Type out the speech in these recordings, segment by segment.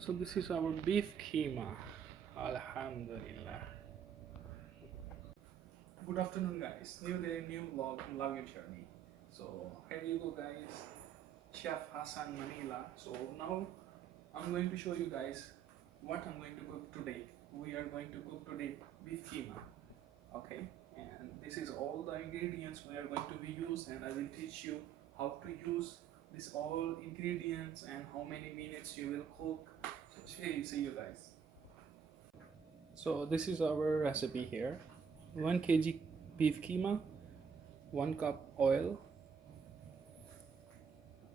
So this is our beef keema. Alhamdulillah. Good afternoon, guys. New day, new vlog. Love your journey. So here you go, guys. Chef Hassan Manila. So now I'm going to show you guys what I'm going to cook today. We are going to cook today beef keema. Okay, and this is all the ingredients we are going to be used, and I will teach you how to use this all ingredients and how many minutes you will cook. So see you guys. So this is our recipe here. 1 kg beef keema, 1 cup oil,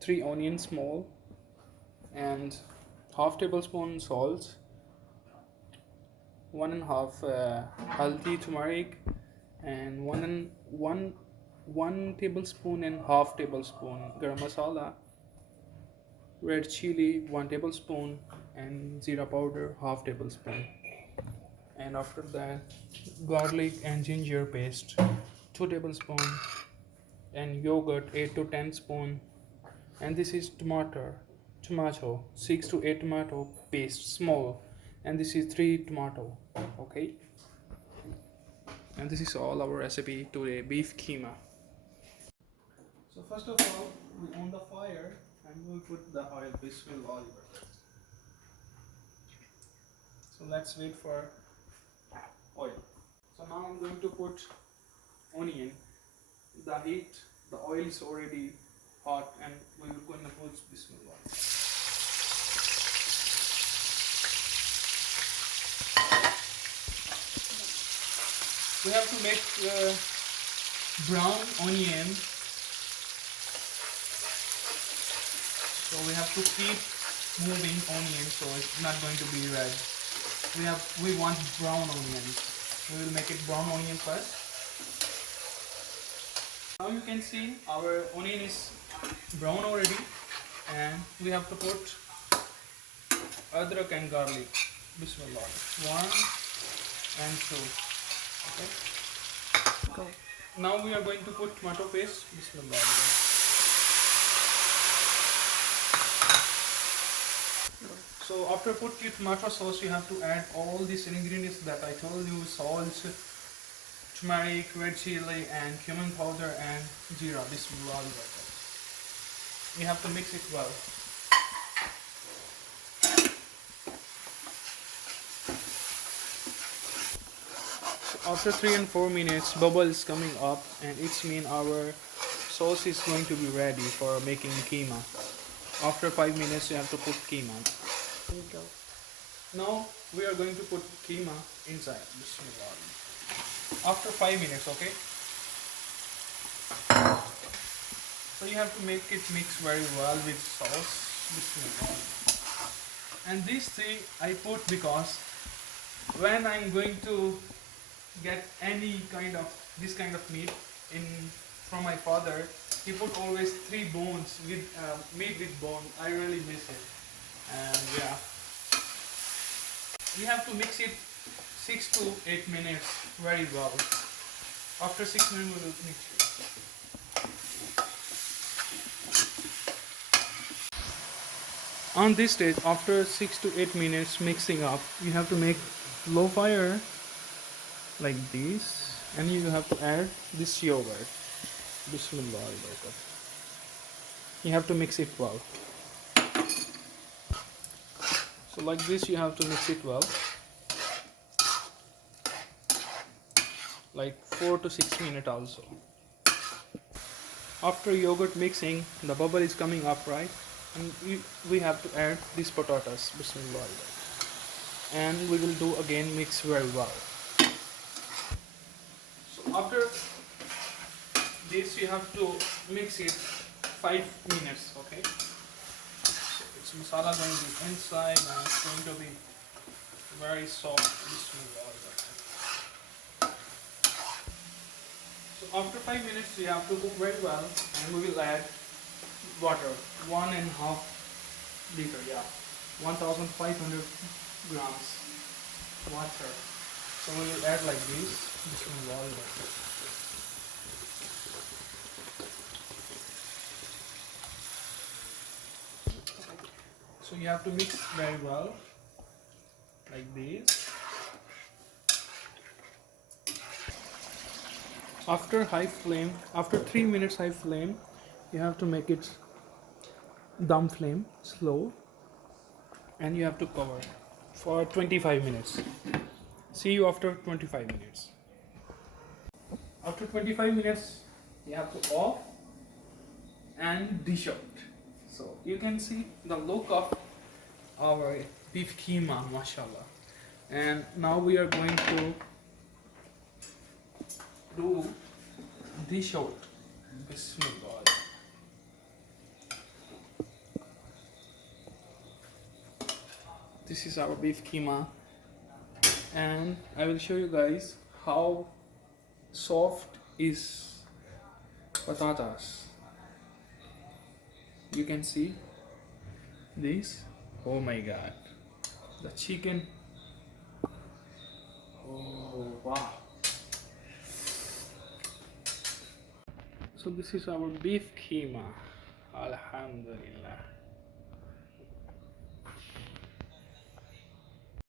3 onions small, and half tablespoon salt, 1 and a half haldi turmeric, and one tablespoon and half tablespoon garam masala, red chili 1 tablespoon, and zira powder half tablespoon. And after that, garlic and ginger paste 2 tablespoon, and yogurt 8 to 10 spoon. And this is tomato 6 to 8 tomato paste small, and this is 3 tomato. Okay, and this is all our recipe today, beef keema. So first of all, we on the fire and we'll put the oil. Bismillah. So let's wait for oil. So now I'm going to put onion. The oil is already hot, and we're going to put Bismillah. We have to make brown onion, so we have to keep moving onion so it's not going to be red. We want brown onions. We will make it brown onion first. Now you can see our onion is brown already, and we have to put adrak and garlic. Bismillah. 1 and 2. Okay. Go. Now we are going to put tomato paste. Bismillah. So after put your tomato sauce, you have to add all these ingredients that I told you: salt, turmeric, red chili, and cumin powder, and jeera. Bismillah. You have to mix it well. After 3 and 4 minutes, bubble is coming up, and it's mean our sauce is going to be ready for making keema. After 5 minutes, you have to put keema. There you go. Now we are going to put keema inside. Bismillah. After 5 minutes, okay? So you have to make it mix very well with sauce. Bismillah. And these three I put because when I'm going to get any kind of this kind of meat in from my father, he put always 3 bones with meat with bone. I really miss it. And yeah, we have to mix it 6 to 8 minutes very well. After 6 minutes we will mix it. On this stage, after 6 to 8 minutes mixing up, you have to make low fire like this, and you have to add this yogurt. Bismillah. You have to mix it well. So like this you have to mix it well, like 4 to 6 minutes also. After yogurt mixing, the bubble is coming up, right? And we have to add these potatoes. Bismillah. And we will do again mix very well. So after this you have to mix it 5 minutes, okay? So it's masala going to be inside, and it's going to be very soft. Bismillah. So after 5 minutes you have to cook very well, and we will add water, 1.5 liter, yeah, 1,500 grams water. So we will add like this. Bismillah. So you have to mix very well, like this. After high flame, after 3 minutes high flame, you have to make it dum flame slow, and you have to cover for 25 minutes. See you after 25 minutes. After 25 minutes, you have to off and dish out. So you can see the look of our beef keema, mashallah. And now we are going to do dish out. Bismillah. This is our beef keema, and I will show you guys how soft is patatas. You can see this. Oh my god, the chicken. Oh wow. So this is our beef keema. Alhamdulillah.